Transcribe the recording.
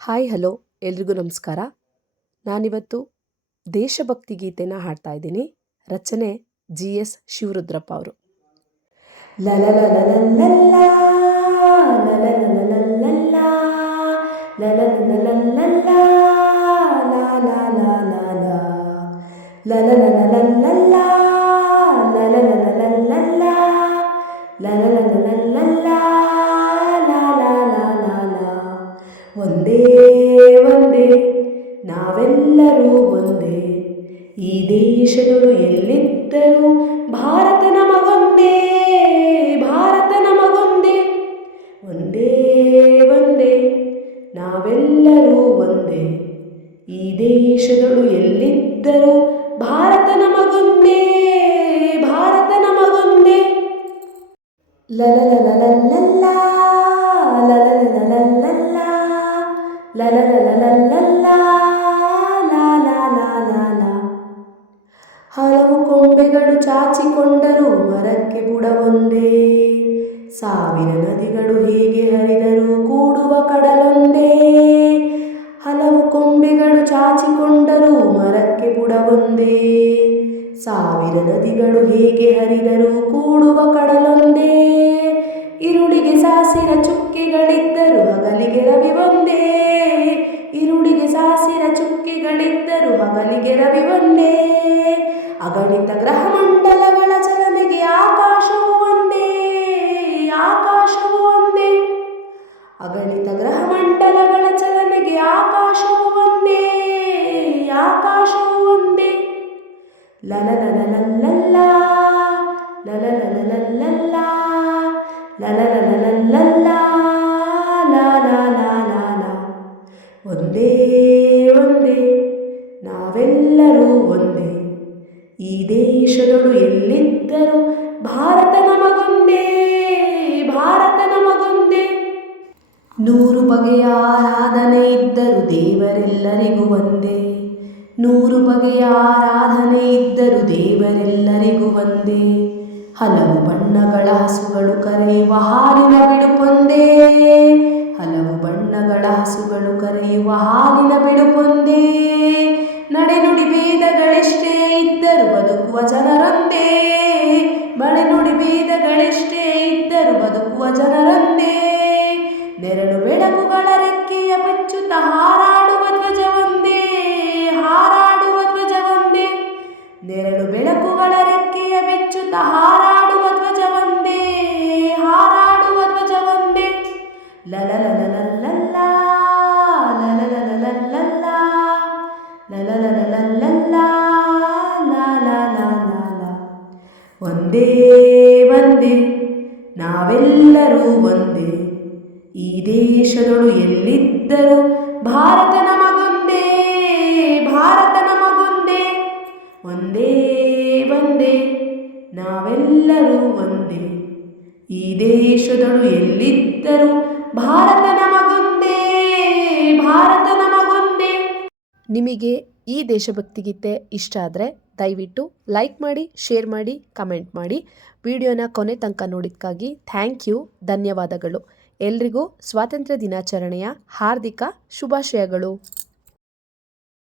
Hi hello ಎಲ್ರಿಗೂ ನಮಸ್ಕಾರ ನಾನಿವತ್ತು ದೇಶಭಕ್ತಿ ಗೀತೆನ ಹಾಡ್ತಾ ಇದ್ದೀನಿ ರಚನೆ ಜಿ ಎಸ್ ಶಿವರುದ್ರಪ್ಪ ಅವರು ಒಂದೇ ಒಂದೇ, ನಾವೆಲ್ಲರೂ ಒಂದೇ. ಈ ದೇಶಗಳು ಎಲ್ಲಿದ್ದರೂ ಭಾರತ ನಮಗೊಂದೇ ಭಾರತ ನಮಗೊಂದೇ ಒಂದೇ. ಒಂದೇ ನಾವೆಲ್ಲರೂ ಒಂದೇ. ಈ ದೇಶಗಳು ಎಲ್ಲಿದ್ದರೂ ಭಾರತ ನಮಗೊಂದೇ ಭಾರತ ನಮಗೊಂದೇ ಲಲಲಲಲಲ್ಲ ಹಲವು ಕೊಂಬೆಗಳು ಚಾಚಿಕೊಂಡರು, ಮರಕ್ಕೆ ಬುಡವೊಂದೇ ಸಾವಿರ ನದಿಗಳು ಹೇಗೆ ಹರಿದರೂ ಕೂಡುವ ಕಡಲೊಂದೇ. ಹಲವು ಕೊಂಬೆಗಳು ಚಾಚಿಕೊಂಡರು, ಮರಕ್ಕೆ ಬುಡವೊಂದೇ ಸಾವಿರ ನದಿಗಳು ಹೇಗೆ ಹರಿದರೂ ಕೂಡುವ ಕಡಲೊಂದೇ. ಇರುಳಿಗೆ ಸಾಸಿರ ಚುಕ್ಕೆಗಳಿದ್ದರು, ಹಗಲಿಗೆ ರವಿ ಒಂದೇ ಒಂದೇ. ಅಗಣಿತ ಗ್ರಹ ಮಂಡಲಗಳ ಚಲನೆಗೆ ಆಕಾಶವು ಒಂದೇ ಆಕಾಶವು ಒಂದೇ. ಅಗಣಿತ ಗ್ರಹ ಮಂಡಲಗಳ ಚಲನೆಗೆ ಆಕಾಶವು ಒಂದೇ ಆಕಾಶವು ಒಂದೇ. ಲಲಲಲಲಲ್ಲ ಲಲಲಲಲಲ್ಲ ಲಲಲಲಲಲ್ಲ ಲಾಲಾಲಾಲಾಲ ಒಂದೇ ಒಂದೇ ನಾವೆಲ್ಲರೂ ಒಂದೇ. ಈ ದೇಶಗಳು ಎಲ್ಲಿದ್ದರೂ ಭಾರತ ನಮಗೊಂದೇ ಭಾರತ ನಮಗೊಂದೇ. ನೂರು ಬಗೆಯ ಆರಾಧನೆ ಇದ್ದರೂ ದೇವರೆಲ್ಲರಿಗೂ ಒಂದೇ. ನೂರು ಬಗೆಯ ಆರಾಧನೆ ಇದ್ದರೂ ದೇವರೆಲ್ಲರಿಗೂ ಒಂದೇ. ಹಲವು ಬಣ್ಣಗಳ ಹಸುಗಳು ಕರೆಯುವ ಹಾಲಿನ ಬಿಡುಪೊಂದೇ. ಹಲವು ಬಣ್ಣಗಳ ಹಸುಗಳು ಕರೆಯುವ ಹಾಲಿನ ಬಿಡುಪೊಂದೇ. ನಡೆನುಡಿ ಭೇದಗಳೆಷ್ಟೇ ಇದ್ದರು ಬದುಕುವ ಜನರೊಂದೇ ಬಳೆನುಡಿ ಭೇದಗಳೆಷ್ಟೇ ಇದ್ದರು ಬದುಕುವ ಜನರಂತೆ. ನೆರಳು ಬೆಳಕುಗಳ ರೆಕ್ಕೆಯ ಬಚ್ಚುತ್ತ ಹಾರಾಡುವ ಧ್ವಜವೊಂದೇ ಹಾರಾಡುವ ಧ್ವಜವೊಂದೇ. ನೆರಳು ಬೆಳಕುಗಳ ರೆಕ್ಕೆಯ ಬೆಚ್ಚುತ್ತ ಹಾರಾಡುವ ಧ್ವಜವೊಂದೇ ಹಾರಾಡುವ ಧ್ವಜವೊಂದೇ. ಲಲಲಲಲಲ್ಲ ಲಲಲಲಲಲ್ಲ ಲಲಲಲಲಲ್ಲ ಲಾಲಾಲಾಲಾಲ ಒಂದೇ ಒಂದೇ, ನಾವೆಲ್ಲರೂ ಒಂದೇ. ಈ ದೇಶದಳು ಎಲ್ಲಿದ್ದರೂ ಭಾರತ ನಮಗೊಂದೇ ಭಾರತ ನಮಗೊಂದೇ. ಒಂದೇ ಒಂದೇ, ನಾವೆಲ್ಲರೂ ಒಂದೇ. ಈ ದೇಶದಳು ಎಲ್ಲಿದ್ದರೂ ಭಾರತ ನಿಮಗೆ ಈ ದೇಶಭಕ್ತಿ ಗೀತೆ ಇಷ್ಟ ಆದರೆ ದಯವಿಟ್ಟು ಲೈಕ್ ಮಾಡಿ, ಶೇರ್ ಮಾಡಿ, ಕಮೆಂಟ್ ಮಾಡಿ. ವಿಡಿಯೋನ ಕೊನೆ ತನಕ ನೋಡಿದ್ದಕ್ಕಾಗಿ ಥ್ಯಾಂಕ್ ಯು, ಧನ್ಯವಾದಗಳು. ಎಲ್ರಿಗೂ ಸ್ವಾತಂತ್ರ್ಯ ದಿನಾಚರಣೆಯ ಹಾರ್ದಿಕ ಶುಭಾಶಯಗಳು.